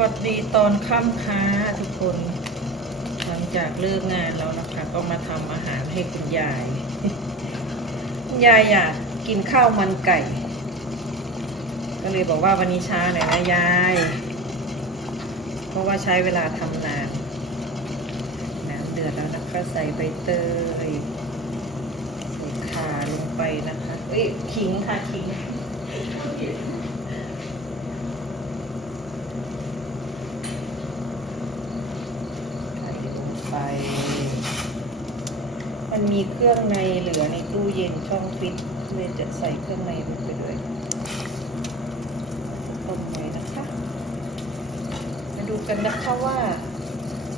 วัสดีตอนค่ำค้าทุกคนหลังจากเลิกงานแล้วนะคะ ก็มาทำอาหารให้คุณยาย คุณยายอยากกินข้าวมันไก่ ก็เลยบอกว่าวันนี้ช้าหน่อยนะยาย เพราะว่าใช้เวลาทำนานน้ำเดือดแล้วนะคะใส่ใบเตยใส่ข่าลงไปนะคะ เอ้ยขิงค่ะขิง ใส่ลงไป มันมีเครื่องในเหลือในตู้เย็นช่องฟิตเลยจะใส่เครื่องในลงไปด้วยต้มไว้นะคะ มาดูกันนะคะว่า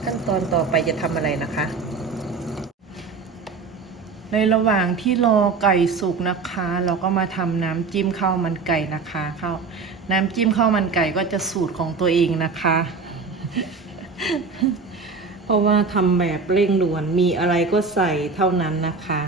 ขั้นตอนต่อไปจะทำอะไรนะคะ ในระหว่างที่รอไก่สุกนะคะ เราก็มาทำน้ำจิ้มข้าวมันไก่นะคะข้าวน้ำจิ้มข้าวมันไก่ก็จะสูตรของตัวเองนะคะ เพราะว่าทำแบบเร่งด่วนมีอะไรก็ใส่เท่านั้นนะคะ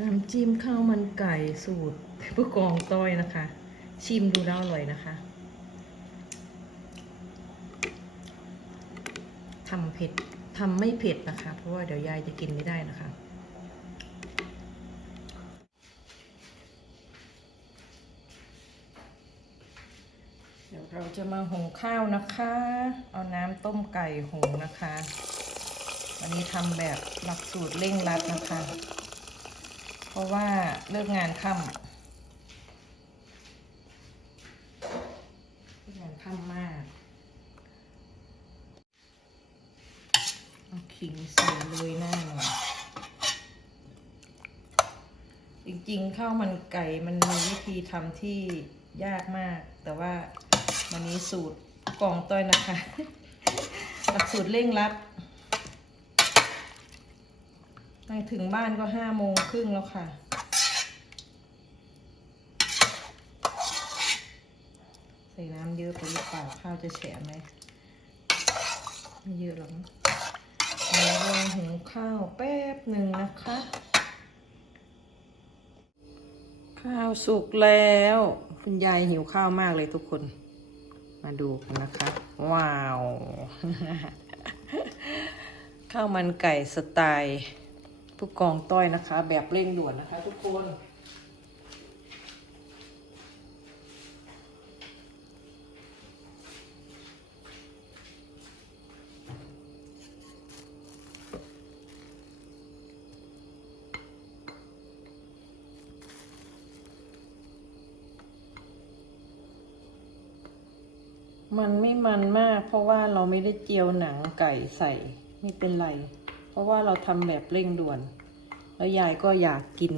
น้ำจิ้มข้าวมันไก่สูตรผู้กองต้อยนะคะ ชิมดูแล้วอร่อยนะคะทำเผ็ดทำไม่เผ็ดนะคะ เพราะว่าเดี๋ยวยายจะกินไม่ได้นะคะเดี๋ยวเราจะมาหุงข้าวนะคะ เอาน้ำต้มไก่หุงนะคะ วันนี้ทำแบบหลักสูตรเร่งรัดนะคะ เพราะว่าเลิกงานค่ำเลิกงานค่ำมากเอาขิงใส่เลยหน้าหน่อยจริงๆข้าวมันไก่มันมีวิธีทำที่ยากมาก แต่ว่าวันนี้สูตรกองต้อยนะคะหลักสูตรเร่งรัด ไปถึงบ้านก็ห้าโมงครึ่งแล้วค่ะ ใส่น้ำเยอะไปหรือเปล่าข้าวจะแฉะไหมไม่เยอะหรอกเดี๋ยวลองหุงข้าวแป๊บหนึ่งนะคะ ข้าวสุกแล้ว คุณยายหิวข้าวมากเลยทุกคน มาดูกันนะคะ ว้าว ข้าวมันไก่สไตล์ ผู้กองต้อยนะคะ แบบเร่งด่วนนะคะ ทุกคนมันไม่มันมาก เพราะว่าเราไม่ได้เจียวหนังไก่ใส่ ไม่เป็นไร เพราะว่าเราทำแบบเร่งด่วน แล้วยายก็อยากกิน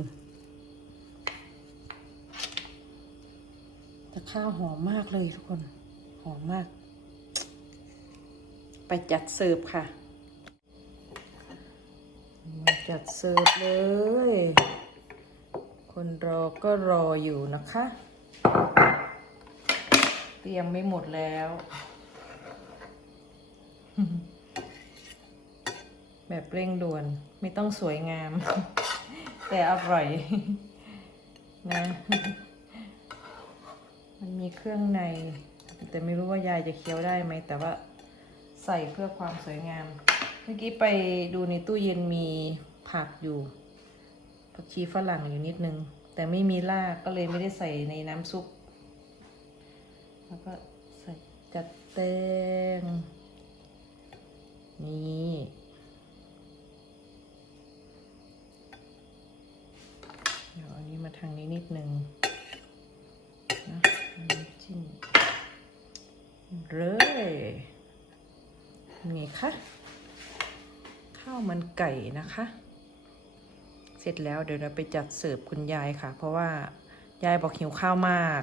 แต่ข้าวหอมมากเลยทุกคน หอมมาก ไปจัดเสิร์ฟค่ะมาจัดเสิร์ฟเลย คนรอก็รออยู่นะคะ เตรียมไม่หมดแล้ว แบบเร่งด่วน ไม่ต้องสวยงาม แต่อร่อยนะมันมีเครื่องใน แต่ไม่รู้ว่ายายจะเคี้ยวได้ไหม แต่ว่าใส่เพื่อความสวยงาม เมื่อกี้ไปดูในตู้เย็นมีผักอยู่ผักชีฝรั่งอยู่นิดนึง แต่ไม่มีรากก็เลยไม่ได้ใส่ในน้ำซุป แล้วก็ใส่จัดแตงทางนี้ นิดนึงนะจิ้มเลยนี่ค่ะข้าวมันไก่นะคะ เสร็จแล้วเดี๋ยวเราไปจัดเสิร์ฟคุณยายค่ะ เพราะว่ายายบอกหิวข้าวมาก